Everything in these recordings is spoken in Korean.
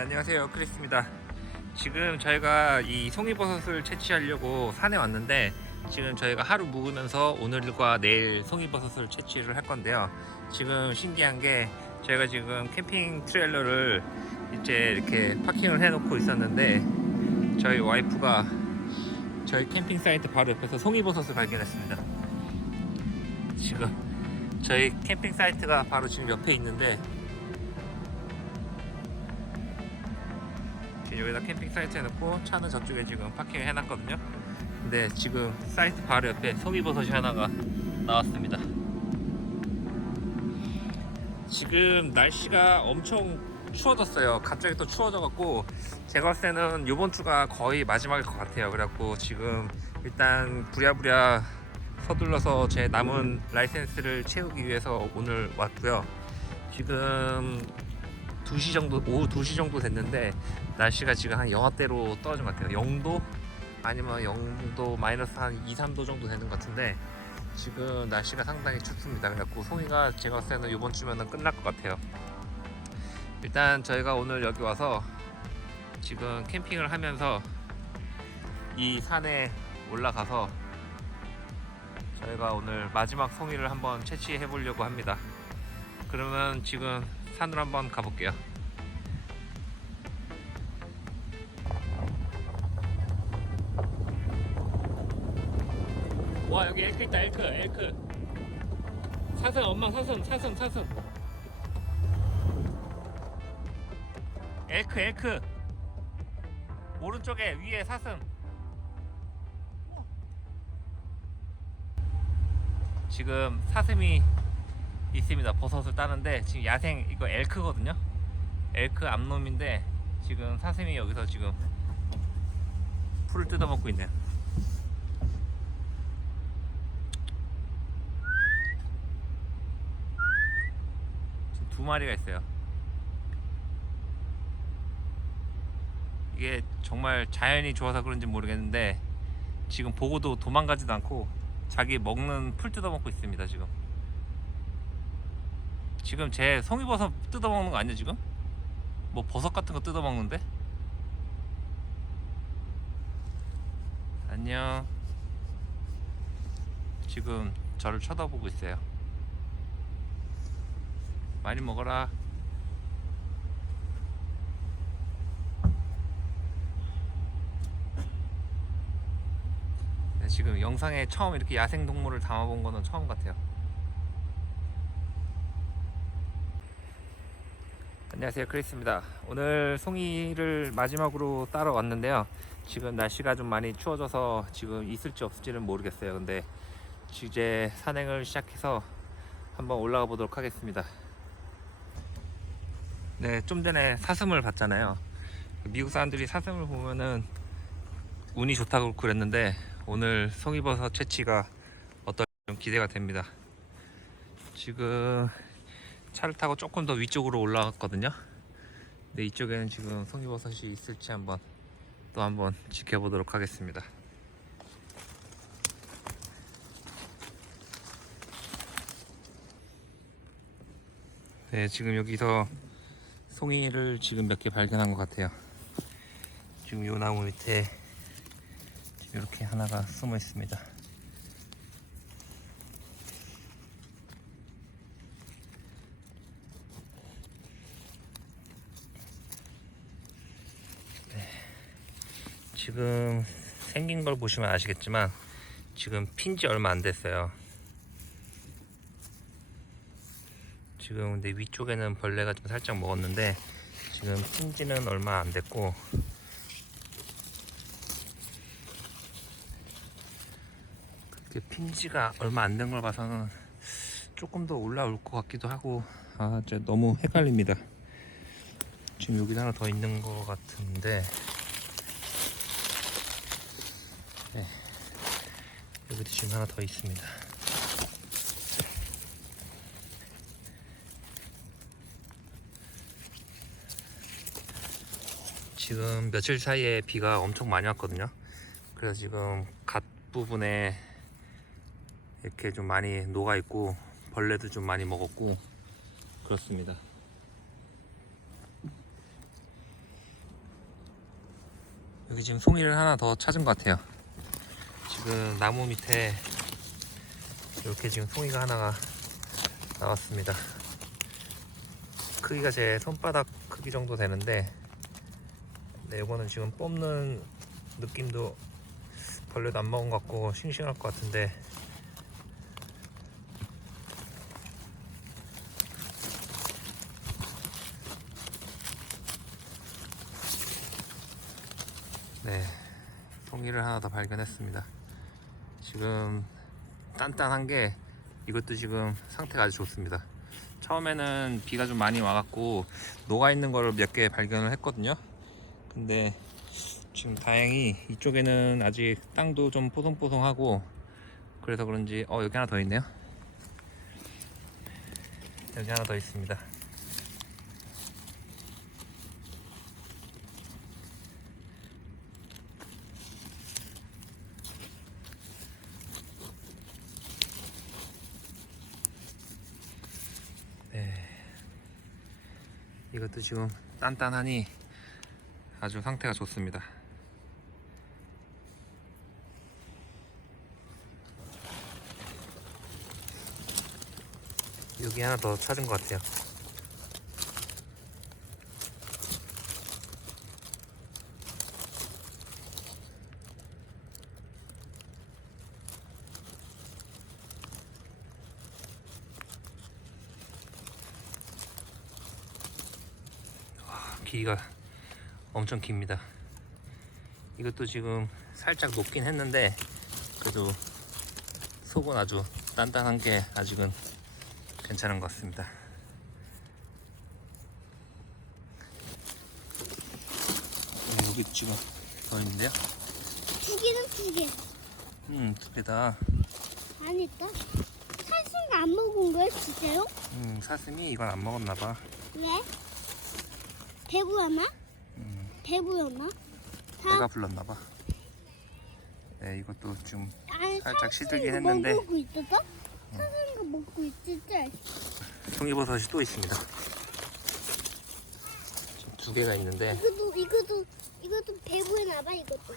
네 안녕하세요. 크리스입니다. 지금 저희가 이 송이버섯을 채취하려고 산에 왔는데 지금 저희가 하루 묵으면서 오늘과 내일 송이버섯을 채취를 할 건데요. 지금 신기한 게 저희가 지금 캠핑 트레일러를 이제 이렇게 파킹을 해 놓고 있었는데 저희 와이프가 저희 캠핑 사이트 바로 옆에서 송이버섯을 발견했습니다. 지금 저희 캠핑 사이트가 바로 지금 옆에 있는데 여기다 캠핑 사이트 해놓고 차는 저쪽에 지금 파킹을 해놨거든요. 근데 지금 사이트 바로 옆에 송이버섯이 하나가 나왔습니다. 지금 날씨가 엄청 추워졌어요. 갑자기 또 추워져갖고 제가 봤을 때는 이번 주가 거의 마지막일 것 같아요. 그래갖고 지금 일단 부랴부랴 서둘러서 제 남은 라이센스를 채우기 위해서 오늘 왔고요. 지금 2시 정도 오후 2시 정도 됐는데 날씨가 지금 한 영하대로 떨어진 것 같아요. 0도 아니면 0도 마이너스 한 2, 3도 정도 되는 것 같은데 지금 날씨가 상당히 춥습니다. 그래갖고 송이가 제가 봤을 때는 이번 주면은 끝날 것 같아요. 일단 저희가 오늘 여기 와서 지금 캠핑을 하면서 이 산에 올라가서 저희가 오늘 마지막 송이를 한번 채취해 보려고 합니다. 그러면 지금 산으로 한번 가볼게요. 와 여기 엘크 있다 엘크 엘크. 사슴 엄마 사슴 사슴 사슴. 엘크 엘크. 오른쪽에 위에 사슴. 지금 사슴이 있습니다. 버섯을 따는데 지금 야생 이거 엘크거든요. 엘크 암놈인데 지금 사슴이 여기서 지금 풀을 뜯어먹고 있네요 두 마리가 있어요. 이게 정말 자연이 좋아서 그런지 모르겠는데 지금 보고도 도망가지도 않고 자기 먹는 풀 뜯어먹고 있습니다 지금. 지금 제 송이버섯 뜯어먹는 거 아니야 지금? 뭐 버섯 같은 거 뜯어먹는데? 안녕. 지금 저를 쳐다보고 있어요. 많이 먹어라. 네, 지금 영상에 처음 이렇게 야생 동물을 담아본 거는 처음 같아요. 안녕하세요, 크리스입니다. 오늘 송이를 마지막으로 따러 왔는데요. 지금 날씨가 좀 많이 추워져서 지금 있을지 없을지는 모르겠어요. 근데 이제 산행을 시작해서 한번 올라가 보도록 하겠습니다. 네, 좀 전에 사슴을 봤잖아요. 미국 사람들이 사슴을 보면은 운이 좋다고 그랬는데 오늘 송이버섯 채취가 어떨지 좀 기대가 됩니다. 지금 차를 타고 조금 더 위쪽으로 올라갔거든요. 근데 이쪽에는 지금 송이버섯이 있을지 한번 또 한번 지켜보도록 하겠습니다. 네, 지금 여기서 송이를 지금 몇 개 발견한 것 같아요. 지금 요 나무 밑에 이렇게 하나가 숨어 있습니다. 네, 지금 생긴 걸 보시면 아시겠지만 지금 핀 지 얼마 안 됐어요. 지금 근데 위쪽에는 벌레가 좀 살짝 먹었는데 지금 핀지는 얼마 안 됐고 그렇게 핀지가 얼마 안 된 걸 봐서는 조금 더 올라올 것 같기도 하고 아 진짜 너무 헷갈립니다. 지금 여기 하나 더 있는 것 같은데. 네. 여기도 지금 하나 더 있습니다 지금 며칠 사이에 비가 엄청 많이 왔거든요. 그래서 지금 갓 부분에 이렇게 좀 많이 녹아 있고 벌레도 좀 많이 먹었고 그렇습니다. 여기 지금 송이를 하나 더 찾은 것 같아요. 지금 나무 밑에 이렇게 지금 송이가 하나가 나왔습니다. 크기가 제 손바닥 크기 정도 되는데, 네, 이거는 지금 뽑는 느낌도 벌레도 안 먹은 것 같고 싱싱할 것 같은데. 네 송이를 하나 더 발견했습니다. 지금 단단한 게 이것도 지금 상태가 아주 좋습니다. 처음에는 비가 좀 많이 와갖고 녹아 있는 거를 몇 개 발견을 했거든요 근데 지금 다행히 이쪽에는 아직 땅도 좀 뽀송뽀송하고 그래서 그런지 어 여기 하나 더 있네요. 여기 하나 더 있습니다. 네. 이것도 지금 단단하니 아주 상태가 좋습니다. 여기 하나 더 찾은 것 같아요. 와, 길이가 엄청 깁니다. 이것도 지금 살짝 녹긴 했는데 그래도 속은 아주 단단한 게 아직은 괜찮은 것 같습니다. 음, 여기 지금 더 있는데요? 두 개는 두 개. 음, 두 개다. 아니다. 살순 안 먹은 거야, 진짜요? 음, 사슴이 이건 안 먹었나 봐. 왜? 배부였나? 음, 배부였나? 배가 불렀나 봐. 네, 이것도 지금 아니, 살짝 시들긴 했는데. 먹고 있었어? 이거 먹고 있었지? 송이버섯이 또 있습니다. 지금 두 개가 있는데, 이것도, 이것도, 이것도 배부였나 봐, 이것도.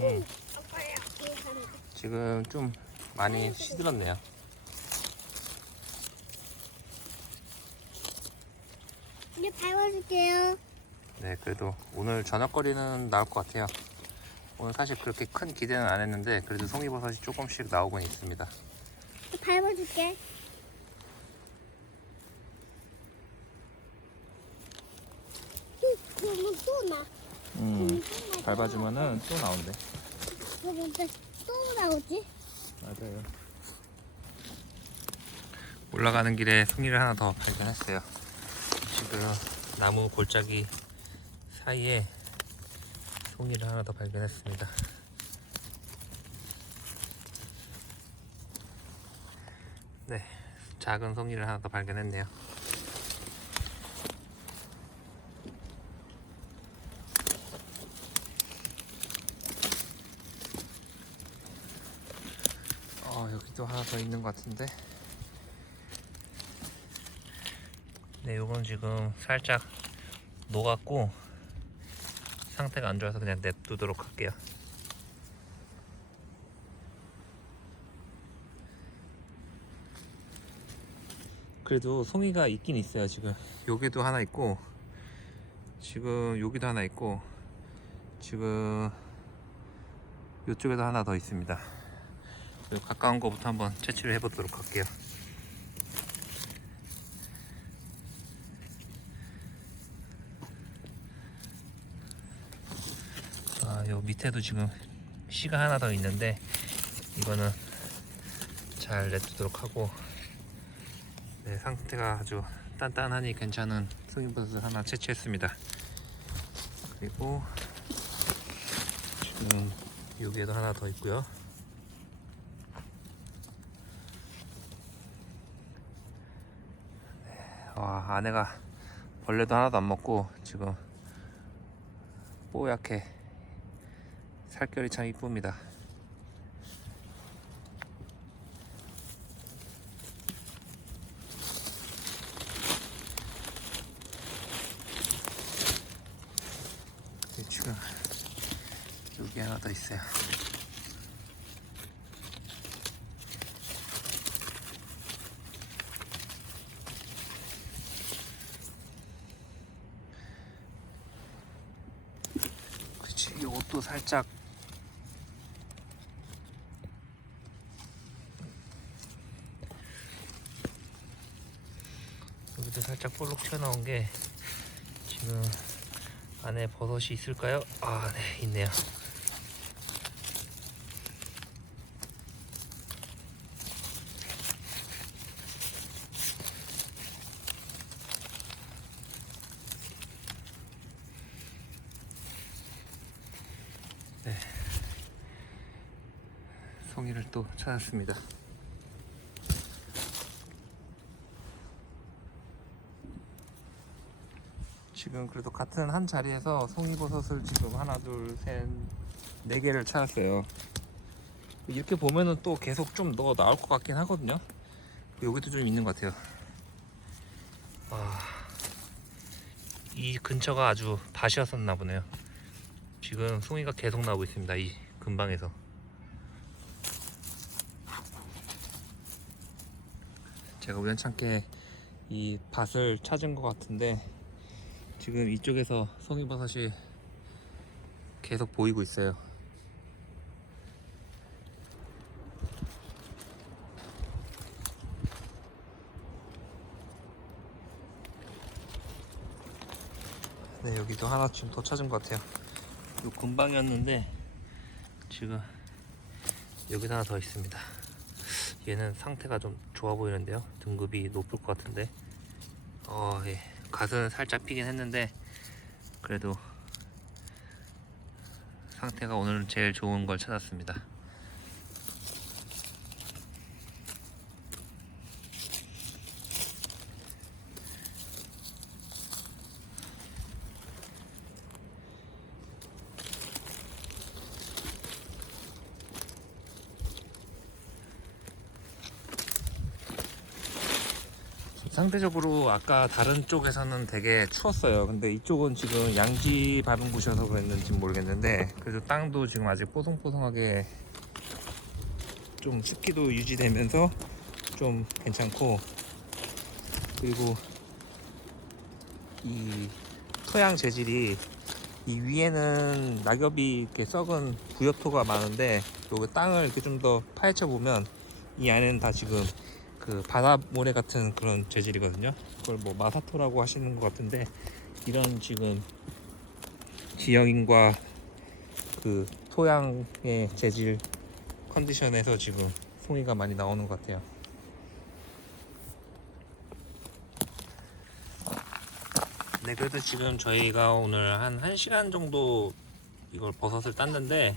음, 아빠야. 지금 좀 많이 시들었네요. 이제 밟아줄게요. 네, 그래도 오늘 저녁거리는 나올 것 같아요. 오늘 사실 그렇게 큰 기대는 안 했는데 그래도 송이버섯이 조금씩 나오곤 있습니다. 밟아줄게. 또, 그러면 또 나. 음. 밟아주면은 또 나온대. 그러면 또- 또 나오지? 맞아요. 올라가는 길에 송이를 하나 더 발견했어요. 지금 나무 골짜기 사이에 송이를 하나 더 발견했습니다. 네, 작은 송이를 하나 더 발견했네요. 어, 여기도 하나 더 있는 것 같은데. 네, 요건 지금 살짝 녹았고 상태가 안 좋아서 그냥 냅두도록 할게요. 그래도 송이가 있긴 있어요, 지금. 여기도 하나 있고 지금 여기도 하나 있고 지금 이쪽에도 하나 더 있습니다. 요 가까운 거부터 한번 채취를 해보도록 할게요. 아, 요 밑에도 지금 씨가 하나 더 있는데 이거는 잘 냅두도록 하고 네, 상태가 아주 단단하니 괜찮은 송이버섯을 하나 채취했습니다. 그리고 지금 여기에도 하나 더 있고요. 와 아내가 벌레도 하나도 안 먹고 지금 뽀얗게 살결이 참 이쁩니다. 지금 여기 하나 더 있어요. 그치, 이것도 살짝 여기도 살짝 볼록 튀어나온 게 지금 안에 버섯이 있을까요? 아, 네, 있네요. 네. 송이를 또 찾았습니다. 지금 그래도 같은 한 자리에서 송이버섯을 지금 하나 둘 셋 네 개를 찾았어요. 이렇게 보면은 또 계속 좀 더 나올 것 같긴 하거든요. 여기도 좀 있는 것 같아요. 아, 이 근처가 아주 밭이었었나 보네요. 지금 송이가 계속 나오고 있습니다. 이 근방에서. 제가 우연찮게 이 밭을 찾은 것 같은데 지금 이쪽에서 송이버섯이 계속 보이고 있어요. 네, 여기도 하나쯤 더 찾은 것 같아요. 요 근방이었는데 지금 여기도 하나 더 있습니다. 얘는 상태가 좀 좋아 보이는데요. 등급이 높을 것 같은데. 어, 예. 갓은 살짝 피긴 했는데 그래도 상태가 오늘 제일 좋은 걸 찾았습니다. 상대적으로 아까 다른 쪽에서는 되게 추웠어요. 근데 이쪽은 지금 양지 밟은 곳이어서 그랬는지 모르겠는데 그래도 땅도 지금 아직 뽀송뽀송하게 좀 습기도 유지되면서 좀 괜찮고 그리고 이 토양 재질이 이 위에는 낙엽이 이렇게 썩은 부엽토가 많은데 여기 땅을 이렇게 좀 더 파헤쳐 보면 이 안에는 다 지금 그 바다 모래 같은 그런 재질이거든요. 그걸 뭐 마사토라고 하시는 것 같은데 이런 지금 지형인과 그 토양의 재질 컨디션에서 지금 송이가 많이 나오는 것 같아요. 네, 그래도 지금 저희가 오늘 한 1시간 정도 이걸 버섯을 땄는데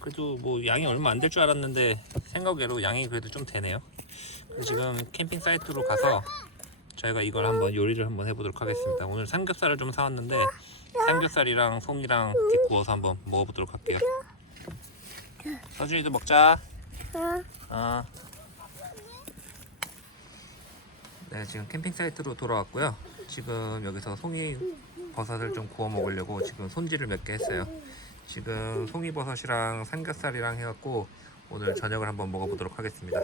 그래도 뭐 양이 얼마 안 될 줄 알았는데 생각외로 양이 그래도 좀 되네요. 지금 캠핑 사이트로 가서 저희가 이걸 한번 요리를 한번 해보도록 하겠습니다. 오늘 삼겹살을 좀 사왔는데 삼겹살이랑 송이랑 이렇게 구워서 한번 먹어보도록 할게요. 서준이도 먹자. 아. 네, 지금 캠핑 사이트로 돌아왔고요. 지금 여기서 송이 버섯을 좀 구워 먹으려고 지금 손질을 몇 개 했어요. 지금 송이 버섯이랑 삼겹살이랑 해갖고 오늘 저녁을 한번 먹어보도록 하겠습니다.